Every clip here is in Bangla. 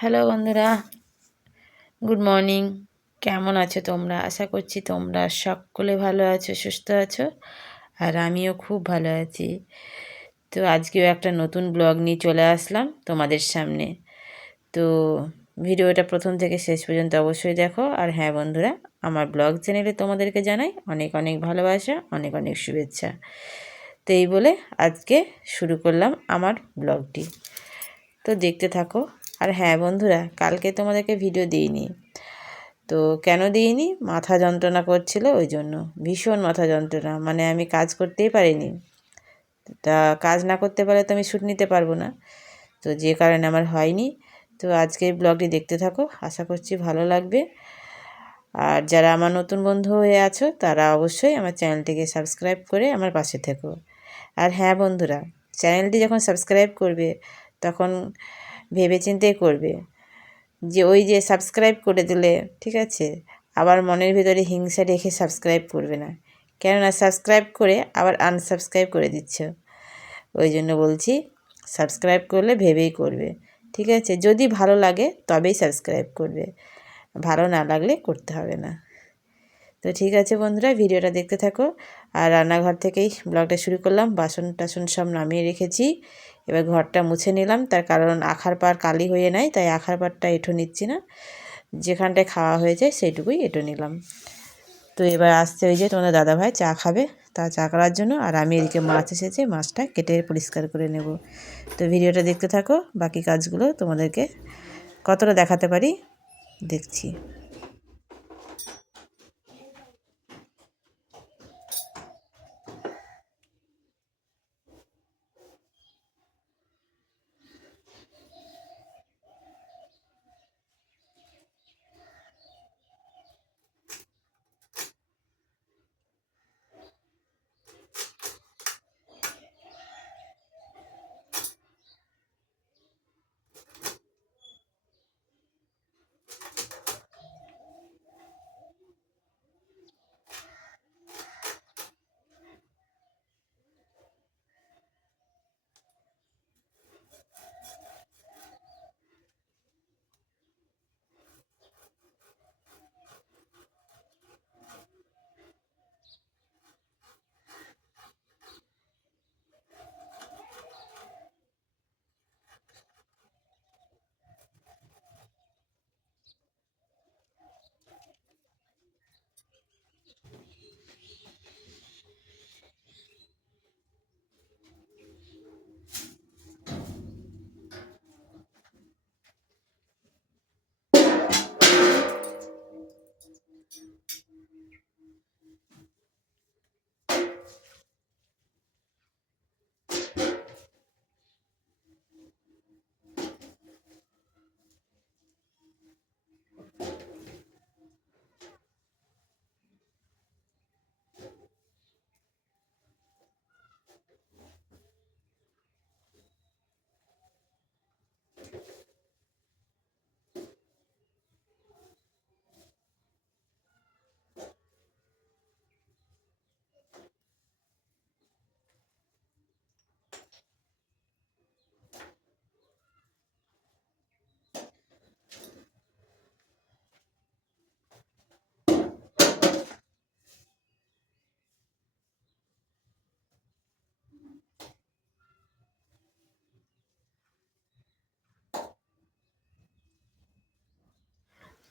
হ্যালো বন্ধুরা, গুড মর্নিং। কেমন আছো তোমরা? আশা করছি তোমরা সকলে ভালো আছো, সুস্থ আছো। আর আমিও খুব ভালো আছি। তো আজকেও একটা নতুন ব্লগ নিয়ে চলে আসলাম তোমাদের সামনে। তো ভিডিওটা প্রথম থেকে শেষ পর্যন্ত অবশ্যই দেখো। আর হ্যাঁ বন্ধুরা, আমার ব্লগ চ্যানেলে তোমাদেরকে জানাই অনেক অনেক ভালোবাসা, অনেক অনেক শুভেচ্ছা। তো এই বলে আজকে শুরু করলাম আমার ব্লগটি। তো দেখতে থাকো। আর হ্যাঁ বন্ধুরা, কালকে তোমাদেরকে ভিডিও দিইনি। তো কেন দিইনি? মাথা যন্ত্রণা করছিল, ওই জন্য। ভীষণ মাথা যন্ত্রণা, মানে আমি কাজ করতেই পারিনি। তা কাজ না করতে পারলে তো আমি শ্যুট নিতে পারবো না। তো যে কারণে আমার হয়নি। তো আজকের ব্লগটি দেখতে থাকো, আশা করছি ভালো লাগবে। আর যারা আমার নতুন বন্ধু হয়ে আছো তারা অবশ্যই আমার চ্যানেলটিকে সাবস্ক্রাইব করে আমার পাশে থেকো। আর হ্যাঁ বন্ধুরা, চ্যানেলটি যখন সাবস্ক্রাইব করবে তখন ভেবেচিন্তেই করবে। যে ওই যে সাবস্ক্রাইব করে দিলে, ঠিক আছে, আবার মনের ভিতরে হিংসা রেখে সাবস্ক্রাইব করবে না। কেননা সাবস্ক্রাইব করে আবার আনসাবস্ক্রাইব করে দিচ্ছ। ওই জন্য বলছি, সাবস্ক্রাইব করলে ভেবেই করবে, ঠিক আছে? যদি ভালো লাগে তবেই সাবস্ক্রাইব করবে, ভালো না লাগলে করতে হবে না। তো ঠিক আছে বন্ধুরা, ভিডিওটা দেখতে থাকো। আর রান্নাঘর থেকেই ব্লগটা শুরু করলাম। বাসন টাসন সব নামিয়ে রেখেছি। এবার ঘরটা মুছে নিলাম, তার কারণ আখার পাড় কালি হয়ে নাই, তাই আখার পাড়টা এঁঠো নিচ্ছি না। যেখানটায় খাওয়া হয়ে যায় সেইটুকুই এঁটো নিলাম। তো এবার আসছে ওই যে তোমাদের দাদাভাই চা খাবে, তা চা করার জন্য। আর আমি এদিকে মাছ এসেছে, মাছটা কেটে পরিষ্কার করে নেব। তো ভিডিওটা দেখতে থাকো, বাকি কাজগুলো তোমাদেরকে কতটা দেখাতে পারি দেখছি।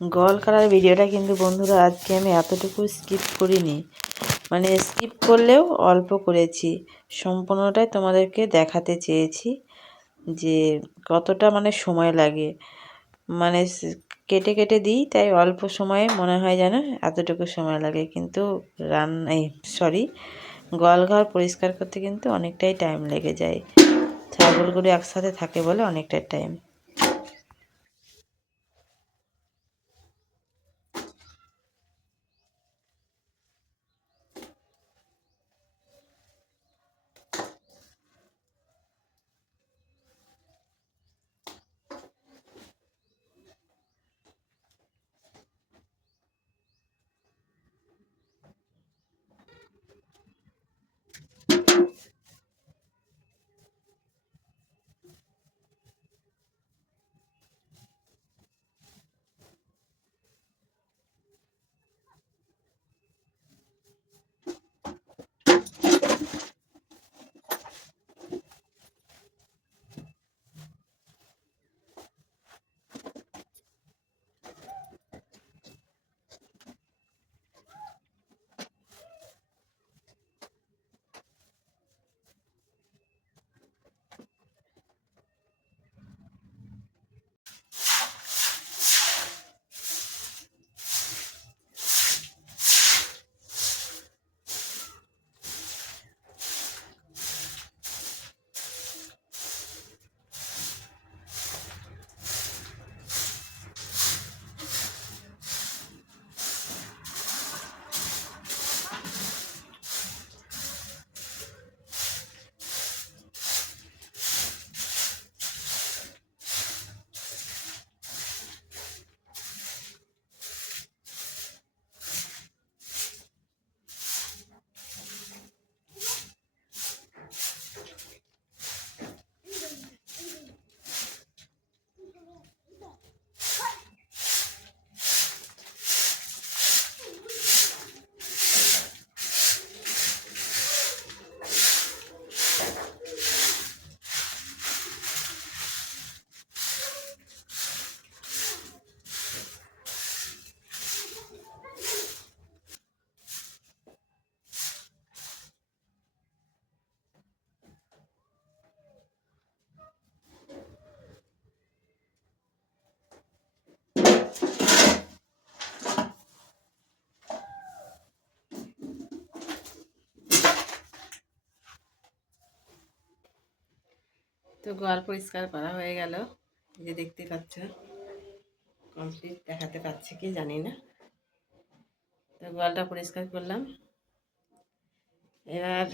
গল কালার ভিডিওটা কিন্তু বন্ধুরা আজকে আমি এতটুকু স্কিপ করিনি, মানে স্কিপ করলেও অল্প করেছি। সম্পূর্ণটাই তোমাদেরকে দেখাতে চেয়েছি যে কতটা মানে সময় লাগে। মানে কেটে কেটে দিই, তাই অল্প সময়ে মনে হয় যেন এতটুকু সময় লাগে, কিন্তু সরি, গোয়ালঘর পরিষ্কার করতে কিন্তু অনেকটাই টাইম লেগে যায়। ছাগলগুলো একসাথে থাকে বলে অনেকটাই টাইম। তো গোয়াল পরিষ্কার করা হয়ে গেল, এই যে দেখতে পাচ্ছ কমপ্লিট, দেখাতে পাচ্ছে কি জানি না। তো গোয়ালটা পরিষ্কার করলাম। এবার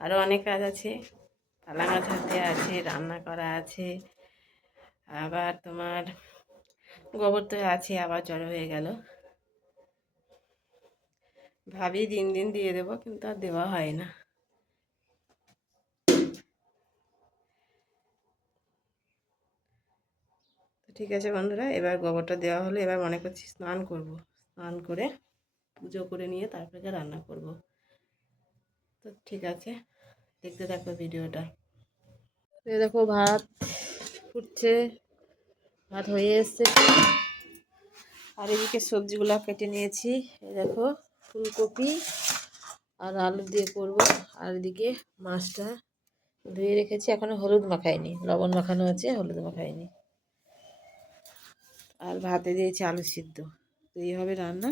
আরও অনেক কাজ আছে, পালা গাছ হাতে আছে, রান্না করা আছে, আবার তোমার গোবর তো আছে, আবার জড়ো হয়ে গেল। ভাবি দিন দিন দিয়ে দেবো, কিন্তু আর দেওয়া হয় না। তো ঠিক আছে বন্ধুরা, এবার গোবরটা দেওয়া হলো, এবার মনে করছি স্নান করব। স্নান করে পুজো করে নিয়ে তারপরে রান্না করব। তো ঠিক আছে, দেখতে থাকো ভিডিওটা। এই দেখো ভাত ফুটছে, ভাত হয়ে এসছে। আর এদিকে সবজিগুলো কেটে নিয়েছি, এই দেখো ফুলকপি আর আলু দিয়ে করব। আর এদিকে মাছটা ধুয়ে রেখেছি, এখনো হলুদ মাখাইনি, লবণ মাখানো আছে, হলুদ মাখাইনি। আর ভাতে দিয়েছি আলু সিদ্ধ। তো এই হবে রান্না।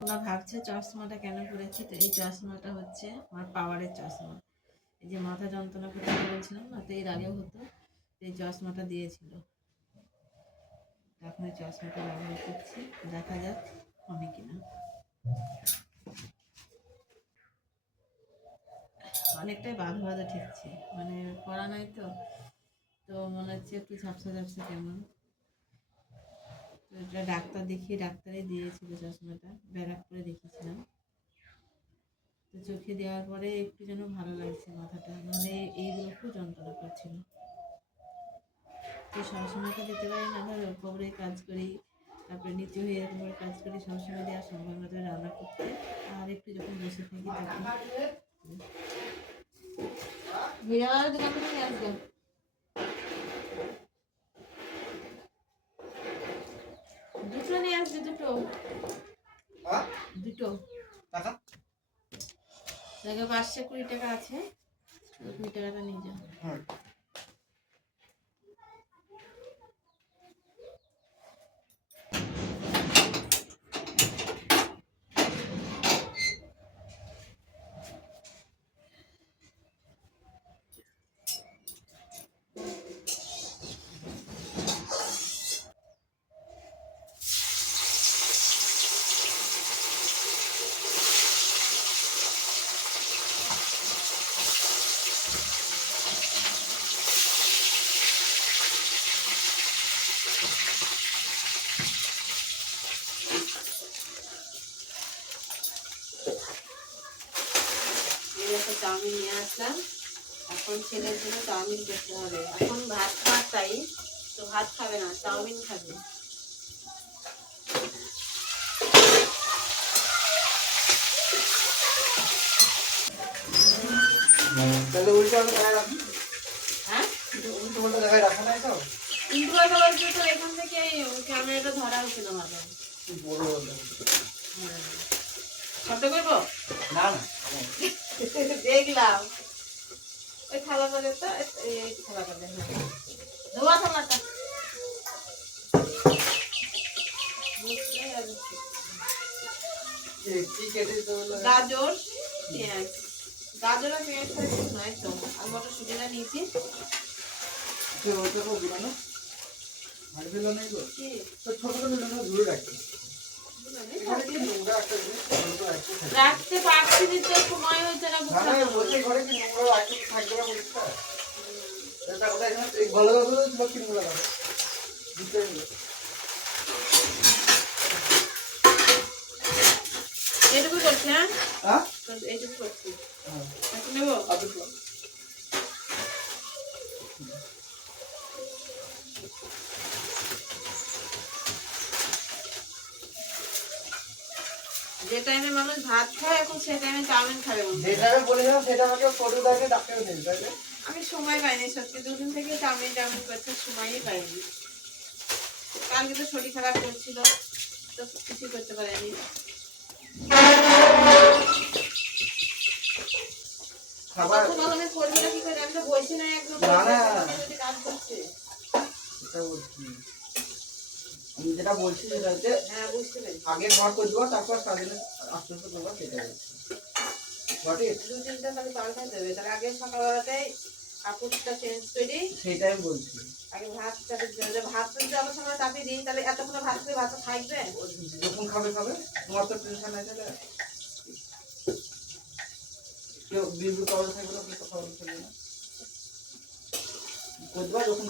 তোমরা ভাবছে চশমাটা কেন পরেছি, তো এই চশমাটা হচ্ছে আমার পাওয়ারের চশমা। এই যে মাথা যন্ত্রণা করতে বলছিলাম না, তো এর আগেও হতো, এই চশমাটা দিয়েছিল। এখন এই চশমাটা ব্যবহার করছি, দেখা যাক কমে কিনা। অনেকটাই বাঁধা বাঁধা ঠেকছে, মানে পড়া নাই তো, তো মনে হচ্ছে একটু ঝাপসা ঝাপসা কেমন। তো এটা ডাক্তার দেখিয়ে ডাক্তারই দিয়েছিল চশমাটা, ব্যারাক করে দেখিয়েছিলাম। তো চোখে দেওয়ার পরে একটু যেন ভালো লাগছে মাথাটা, মানে এইগুলো খুব যন্ত্রণা করছিল। তো সবসময় তো দিতে পারি না, ধরো খবরে কাজ করি, তারপরে নিচে হয়ে এরকম করে কাজ করি, সবসময় দেওয়ার সম্ভব না। রান্না করতে আর একটু যখন বসে থাকি তখন দোকান থেকে নিয়ে আসবো। দুটো নিয়ে আসবে, দুটো দুটো টাকা 520 টাকা আছে, 20 টাকাটা নিয়ে যাও। চাউমিন নিয়ে আসলাম, এখন ছেলের জন্য চাউমিন করতে হবে। এখন ভাত খাওয়ার টাইম, তো ভাত খাবে না, চাউমিন খাবে। হ্যাঁ, এখান থেকে ক্যামেরাটা ধরা হচ্ছিল মাথায়। শব্দ করবো না, দেখলাম ওই থালাটা তো, এই থালাটা ধোয়া থালাটা গাজর পেঁয়াজ, গাজর আর পেঁয়াজ নয় তো, আর মটরশুটিটা নিয়েছি। রাখতে পারছি তো, সময় হয়েছে না। এইটুকু করছি, হ্যাঁ এইটুকু করছি, নেবো। যে টাইমে মানুষ ভাত খায় এখন সেই টাইমে চাউমিন খাবে। যে টাইমে বলেছিলাম সেটা আমাকে ফটো দেখে ডাক্তার দিন, তাই না? আমি সময় পাইনি সত্যি, দুদিন থেকে চাউমিন করতে সময়ই পাইনি। কালকে তো শরীর খারাপ করছিল, তো কিছু করতে পারিনি। খাবার আমি করবি না কি করে, আমি তো বসি না একদম, কাজ করছে। আমি যেটা বলছি সেটা হচ্ছে, হ্যাঁ বুঝতে পেরেছি, আগে ঘর করে দেবো, তারপর সারাদিনে আস্তে আস্তে করবো, সেটা বলছি। দু তিনটা তাহলে পাল্টাই দেবে, তার আগে সকালবেলাতেই কাপড়টা চেঞ্জ করি, সেটাই বলছি। আগে ভাত যদি আমার সময় চাপিয়ে দিই, তাহলে এতক্ষণ ভাত খেয়ে ভাত থাকবে, যখন খাবে খাবে, তোমার তো টেনশন নাই। তাহলে কেউ বিদ্যুৎ পাওয়া থাকবে না, কিছু খাওয়া থাকবে না, করবা যখন।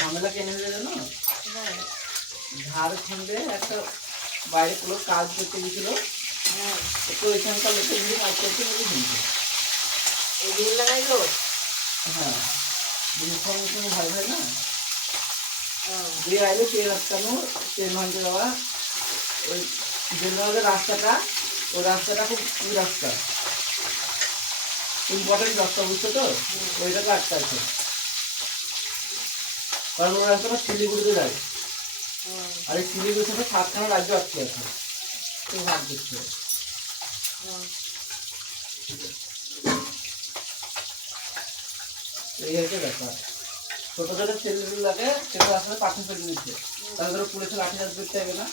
ঝামেলা কেন হয়ে জানো? ঝাড়খণ্ডে একটা বাইরে কোনো কাজ করতে গেছিল, তো ওইখানকার লোকের ঘুরে কাজ করতে গেলে শুনছে। হ্যাঁ, ইনফরমেশন ভাই ভাই না, দিয়ে আইলে ট্রেন আটকানো, ট্রেন ভাঙতে যাওয়া, ওই জেনারেলের রাস্তাটা, ওই রাস্তাটা খুব ওই রাস্তা ইম্পর্টেন্ট রাস্তা, বুঝছো তো? ওইটাকে আটকাচ্ছে, কারণ ওই রাস্তাটা শিলিগুড়িতে যায়, আর এই শিলিগুড়ির সাথে 7খানা রাজ্য আটকে আছে, খুব ভাগ দিচ্ছে। এই হচ্ছে ব্যাপার। ছোট ছোট ছেলেগুলোকে সেটা আসলে পাঠিয়ে ফেলে দিচ্ছে, তাদের পুলিশের লাঠিচার্জ করতে হবে না।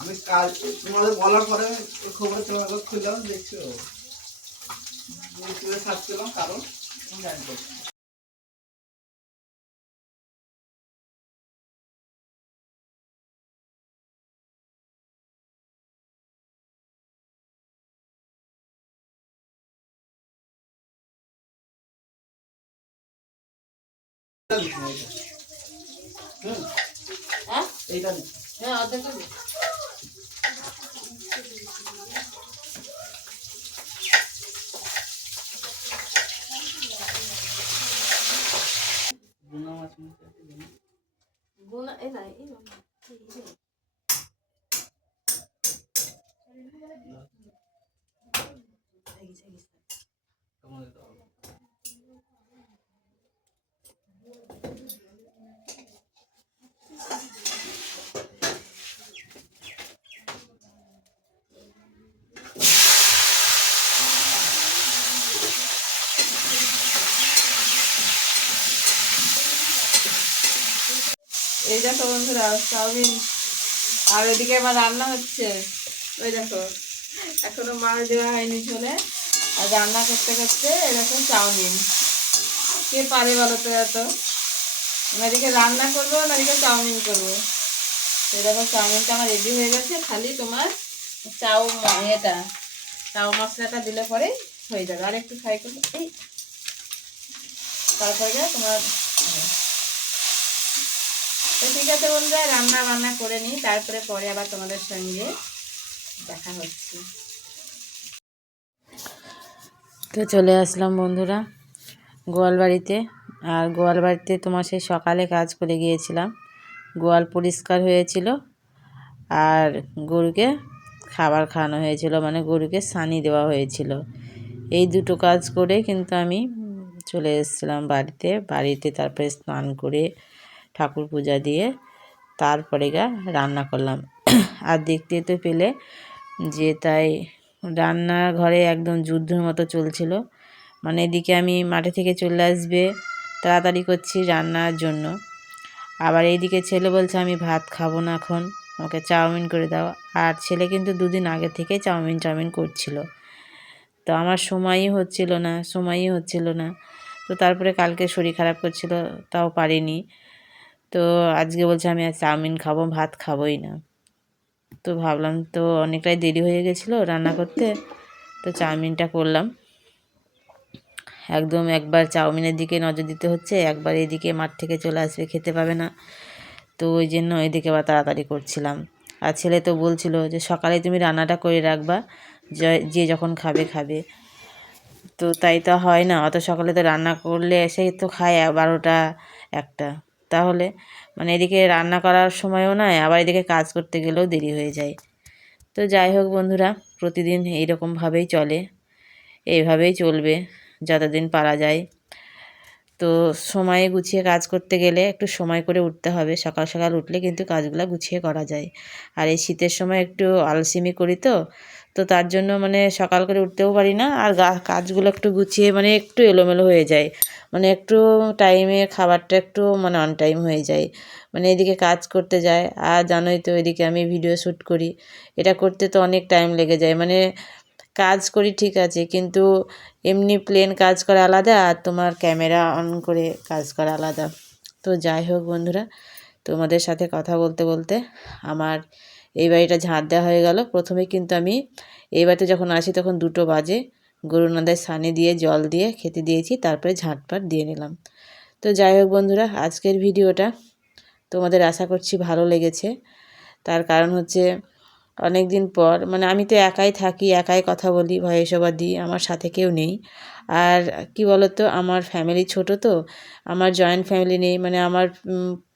আমি কাল তোমাদের বলার পরে খবরে তোমার খুললাম, দেখছো ইউটিউবে সার্চ করলাম, কারণ আমি জানি তো। এইটা হ্যাঁ অর্ধেক গুনা এই না এই এই দেখো বন্ধুরা চাউমিন, আর ওইদিকে আমার রান্না হচ্ছে, ওই দেখো এখনো মাল দেওয়া হয়নি চলে, আর রান্না করতে করতে এরকম চাউমিন, কে পারে বলো তো এত, এদিকে রান্না করবো না এদিকে চাউমিন করবো। এরকম চাউমিনটা আমার রেডি হয়ে গেছে, খালি তোমার চাউ মশলাটা দিলে পরে হয়ে যাবে, আর একটু ফ্রাই করলে এই তারপরে তোমার। তো ঠিক আছে বন্ধুরা, রান্না করে নিই, তারপরে পরে আবার তোমাদের সঙ্গে দেখা হচ্ছে। তো চলে আসলাম বন্ধুরা গোয়াল বাড়িতে, আর গোয়াল বাড়িতে তোমার সেই সকালে কাজ করে গিয়েছিলাম, গোয়াল পরিষ্কার হয়েছিল আর গরুকে খাবার খাওয়ানো হয়েছিল, মানে গরুকে সানি দেওয়া হয়েছিল। এই দুটো কাজ করে কিন্তু আমি চলে এসেছিলাম বাড়িতে তারপরে স্নান করে ঠাকুর পূজা দিয়ে তারপরে রান্না করলাম। আর দেখতে তো পেলে যে তাই রান্নাঘরে একদম যুদ্ধের মতো চলছিল, মানে এদিকে আমি মাঠে থেকে চলে আসবে তাড়াতাড়ি করছি রান্নার জন্য, আবার এইদিকে ছেলে বলছে আমি ভাত খাবো না এখন, আমাকে চাউমিন করে দাও। আর ছেলে কিন্তু দুদিন আগে থেকে চাউমিন করছিল, তো আমার সময়ই হচ্ছিল না। তো তারপরে কালকে শরীর খারাপ করছিল, তাও পারিনি। তো আজকে বলছে আমি আর চাউমিন খাবো, ভাত খাবোই না। তো ভাবলাম তো অনেকটাই দেরি হয়ে গেছিলো রান্না করতে, তো চাউমিনটা করলাম। একদম একবার চাউমিনের দিকে নজর দিতে হচ্ছে, একবার এদিকে মাঠ থেকে চলে আসবে খেতে পাবে না, তো ওই জন্য এদিকে আবার তাড়াতাড়ি করছিলাম। আর ছেলে তো বলছিল যে সকালে তুমি রান্নাটা করে রাখবা, যে যখন খাবে খাবে। তো তাই তো হয় না, অত সকালে তো রান্না করলে এসেই তো খায় 12টা 1টা। তাহলে মানে এদিকে রান্না করার সময়ও নয়, আবার এদিকে কাজ করতে গেলেও দেরি হয়ে যায়। তো যাই হোক বন্ধুরা, প্রতিদিন এইরকমভাবেই চলে, এইভাবেই চলবে যতদিন পারা যায়। তো সময়ে গুছিয়ে কাজ করতে গেলে একটু সময় করে উঠতে হবে, সকাল সকাল উঠলে কিন্তু কাজগুলো গুছিয়ে করা যায়। আর এই শীতের সময় একটু আলসেমি করি, তো তার জন্য মানে সকাল করে উঠতেও পারি না, আর কাজগুলো একটু গুছিয়ে মানে একটু এলোমেলো হয়ে যায়, মানে একটু টাইমে খাবারটা একটু মানে অন টাইম হয়ে যায়। মানে এদিকে কাজ করতে যায়, আর জানোই তো এদিকে আমি ভিডিও শ্যুট করি, এটা করতে তো অনেক টাইম লেগে যায়। মানে কাজ করি ঠিক আছে, কিন্তু এমনি প্লেন কাজ করা আলাদা, আর তোমার ক্যামেরা অন করে কাজ করা আলাদা। তো যাই হোক বন্ধুরা, তোমাদের সাথে কথা বলতে বলতে আমার এই বাড়িটা ঝাঁট দেওয়া হয়ে গেল। প্রথমে কিন্তু আমি এই বাড়িতে যখন আসি তখন 2টো বাজে, গরুনাদের সানি দিয়ে জল দিয়ে খেতে দিয়েছি, তারপরে ঝাঁটপাট দিয়ে নিলাম। তো যাই হোক বন্ধুরা, আজকের ভিডিওটা তোমাদের আশা করছি ভালো লেগেছে। তার কারণ হচ্ছে অনেক দিন পর, মানে আমি তো একাই থাকি, একাই কথা বলি, ভয়েস ওভার দিই, আমার সাথে কেউ নেই। আর কি বলো তো, আমার ফ্যামিলি ছোট, তো আমার জয়েন্ট ফ্যামিলি নেই, মানে আমার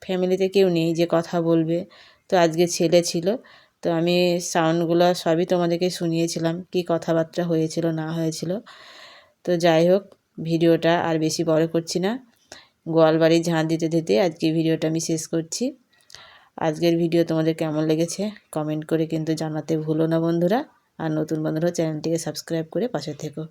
ফ্যামিলিতে কেউ নেই যে কথা বলবে। তো আজকে ছেলে ছিল, তো আমি সাউন্ডগুলো সবই তোমাদেরকে শুনিয়েছিলাম, কি কথাবার্তা হয়েছিল না হয়েছিল। তো যাই হোক, ভিডিওটা আর বেশি বড় করছি না, গোয়াল বাড়ি ঝাঁট দিতে দিতে আজকে ভিডিওটা আমি শেষ করছি। আজকের ভিডিও তোমাদের কেমন লেগেছে কমেন্ট করে কিন্তু জানাতে ভুলো না বন্ধুরা। আর নতুন বন্ধুরা চ্যানেলটিকে সাবস্ক্রাইব করে পাশে থেকো।